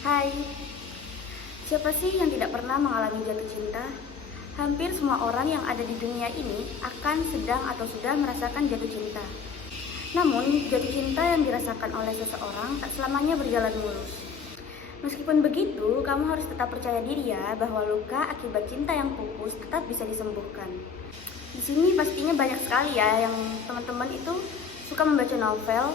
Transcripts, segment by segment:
Hai, siapa sih yang tidak pernah mengalami jatuh cinta? Hampir semua orang yang ada di dunia ini akan sedang atau sudah merasakan jatuh cinta. Namun, jatuh cinta yang dirasakan oleh seseorang tak selamanya berjalan mulus. Meskipun begitu, kamu harus tetap percaya diri ya bahwa luka akibat cinta yang pupus tetap bisa disembuhkan. Di sini pastinya banyak sekali ya yang teman-teman itu suka membaca novel.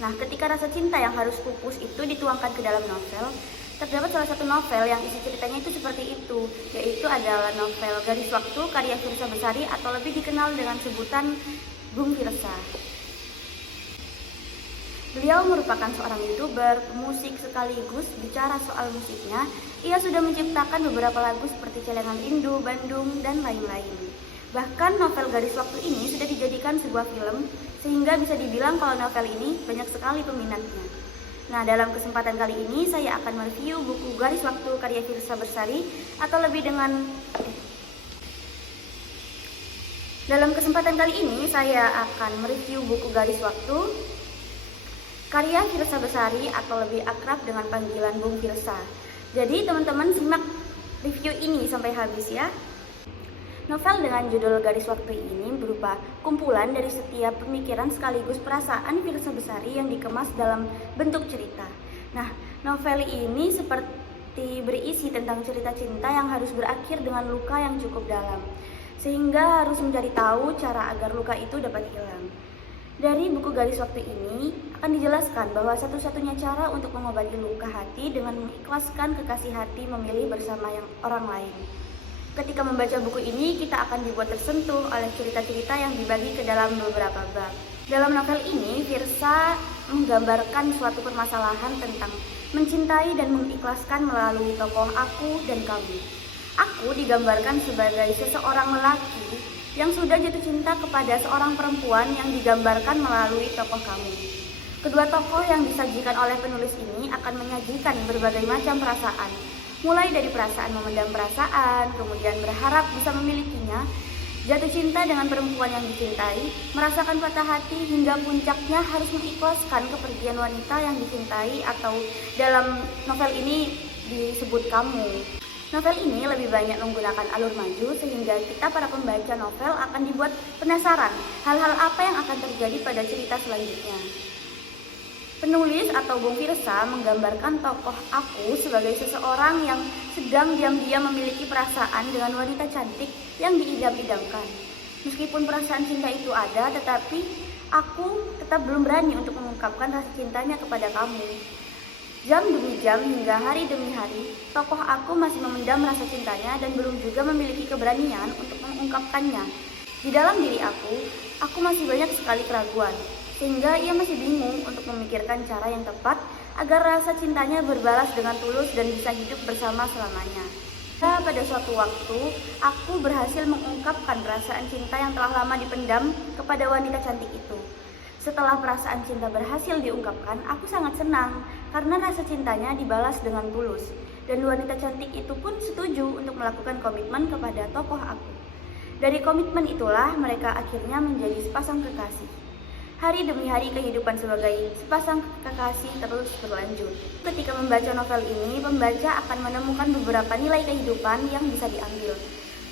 Nah, ketika rasa cinta yang harus pupus itu dituangkan ke dalam novel, terdapat salah satu novel yang isi ceritanya itu seperti itu, yaitu adalah novel Garis Waktu karya Firsa Besari atau lebih dikenal dengan sebutan Bung Firsa. Beliau merupakan seorang YouTuber, musik sekaligus bicara soal musiknya. Ia sudah menciptakan beberapa lagu seperti Celengan Rindu, Bandung, dan lain-lain. Bahkan novel Garis Waktu ini sudah dijadikan sebuah film, sehingga bisa dibilang kalau novel ini banyak sekali peminatnya. Nah, dalam kesempatan kali ini saya akan mereview buku Garis Waktu karya Firsa Besari atau lebih dengan Dalam kesempatan kali ini saya akan mereview buku Garis Waktu karya Firsa Besari atau lebih akrab dengan panggilan Bung Firsa. Jadi teman-teman simak review ini sampai habis ya. Novel dengan judul Garis Waktu ini berupa kumpulan dari setiap pemikiran sekaligus perasaan Firsa Besari yang dikemas dalam bentuk cerita. Nah, novel ini seperti berisi tentang cerita cinta yang harus berakhir dengan luka yang cukup dalam, sehingga harus mencari tahu cara agar luka itu dapat hilang. Dari buku Garis Waktu ini akan dijelaskan bahwa satu-satunya cara untuk mengobati luka hati dengan mengikhlaskan kekasih hati memilih bersama orang lain. Ketika membaca buku ini, kita akan dibuat tersentuh oleh cerita-cerita yang dibagi ke dalam beberapa bab. Dalam novel ini, Firsa menggambarkan suatu permasalahan tentang mencintai dan mengikhlaskan melalui tokoh aku dan kamu. Aku digambarkan sebagai seseorang lelaki yang sudah jatuh cinta kepada seorang perempuan yang digambarkan melalui tokoh kamu. Kedua tokoh yang disajikan oleh penulis ini akan menyajikan berbagai macam perasaan, mulai dari perasaan memendam perasaan, kemudian berharap bisa memilikinya, jatuh cinta dengan perempuan yang dicintai, merasakan patah hati, hingga puncaknya harus mengikhlaskan kepergian wanita yang dicintai atau dalam novel ini disebut kamu. Novel ini lebih banyak menggunakan alur maju sehingga kita para pembaca novel akan dibuat penasaran hal-hal apa yang akan terjadi pada cerita selanjutnya. Penulis atau Bung Firsa menggambarkan tokoh aku sebagai seseorang yang sedang diam-diam memiliki perasaan dengan wanita cantik yang diidam-idamkan. Meskipun perasaan cinta itu ada, tetapi aku tetap belum berani untuk mengungkapkan rasa cintanya kepada kamu. Jam demi jam hingga hari demi hari, tokoh aku masih memendam rasa cintanya dan belum juga memiliki keberanian untuk mengungkapkannya. Di dalam diri aku masih banyak sekali keraguan, sehingga ia masih bingung untuk memikirkan cara yang tepat agar rasa cintanya berbalas dengan tulus dan bisa hidup bersama selamanya. Pada suatu waktu, aku berhasil mengungkapkan perasaan cinta yang telah lama dipendam kepada wanita cantik itu. Setelah perasaan cinta berhasil diungkapkan, aku sangat senang karena rasa cintanya dibalas dengan tulus. Dan wanita cantik itu pun setuju untuk melakukan komitmen kepada tokoh aku. Dari komitmen itulah mereka akhirnya menjadi sepasang kekasih. Hari demi hari kehidupan sebagai sepasang kekasih terus berlanjut. Ketika membaca novel ini, pembaca akan menemukan beberapa nilai kehidupan yang bisa diambil.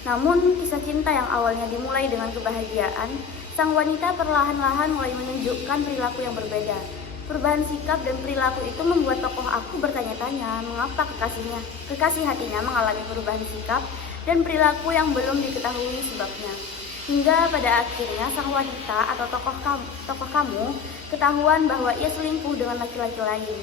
Namun, kisah cinta yang awalnya dimulai dengan kebahagiaan, sang wanita perlahan-lahan mulai menunjukkan perilaku yang berbeda. Perubahan sikap dan perilaku itu membuat tokoh aku bertanya-tanya mengapa kekasih hatinya mengalami perubahan sikap dan perilaku yang belum diketahui sebabnya. Hingga pada akhirnya sang wanita atau tokoh kamu ketahuan bahwa ia selingkuh dengan laki-laki lain.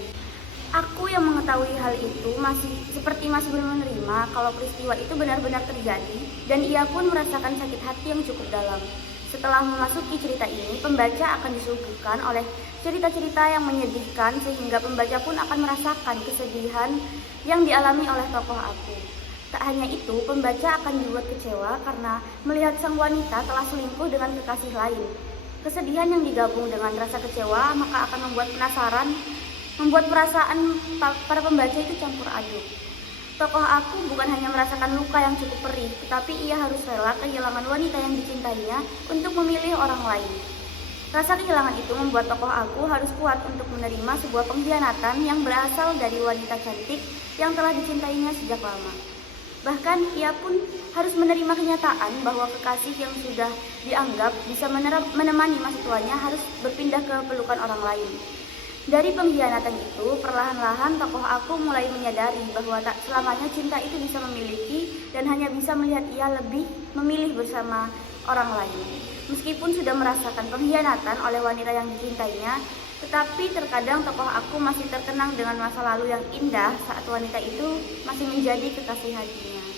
Aku yang mengetahui hal itu masih belum menerima kalau peristiwa itu benar-benar terjadi dan ia pun merasakan sakit hati yang cukup dalam. Setelah memasuki cerita ini, pembaca akan disuguhkan oleh cerita-cerita yang menyedihkan sehingga pembaca pun akan merasakan kesedihan yang dialami oleh tokoh aku. Tak hanya itu, pembaca akan dibuat kecewa karena melihat sang wanita telah selingkuh dengan kekasih lain. Kesedihan yang digabung dengan rasa kecewa maka akan membuat perasaan para pembaca itu campur aduk. Tokoh aku bukan hanya merasakan luka yang cukup perih, tetapi ia harus rela kehilangan wanita yang dicintainya untuk memilih orang lain. Rasa kehilangan itu membuat tokoh aku harus kuat untuk menerima sebuah pengkhianatan yang berasal dari wanita cantik yang telah dicintainya sejak lama. Bahkan ia pun harus menerima kenyataan bahwa kekasih yang sudah dianggap bisa menemani masa tuanya harus berpindah ke pelukan orang lain. Dari pengkhianatan itu, perlahan-lahan tokoh aku mulai menyadari bahwa tak selamanya cinta itu bisa memiliki dan hanya bisa melihat ia lebih memilih bersama orang lain. Meskipun sudah merasakan pengkhianatan oleh wanita yang dicintainya, tetapi terkadang tokoh aku masih terkenang dengan masa lalu yang indah saat wanita itu masih menjadi kekasih hatinya.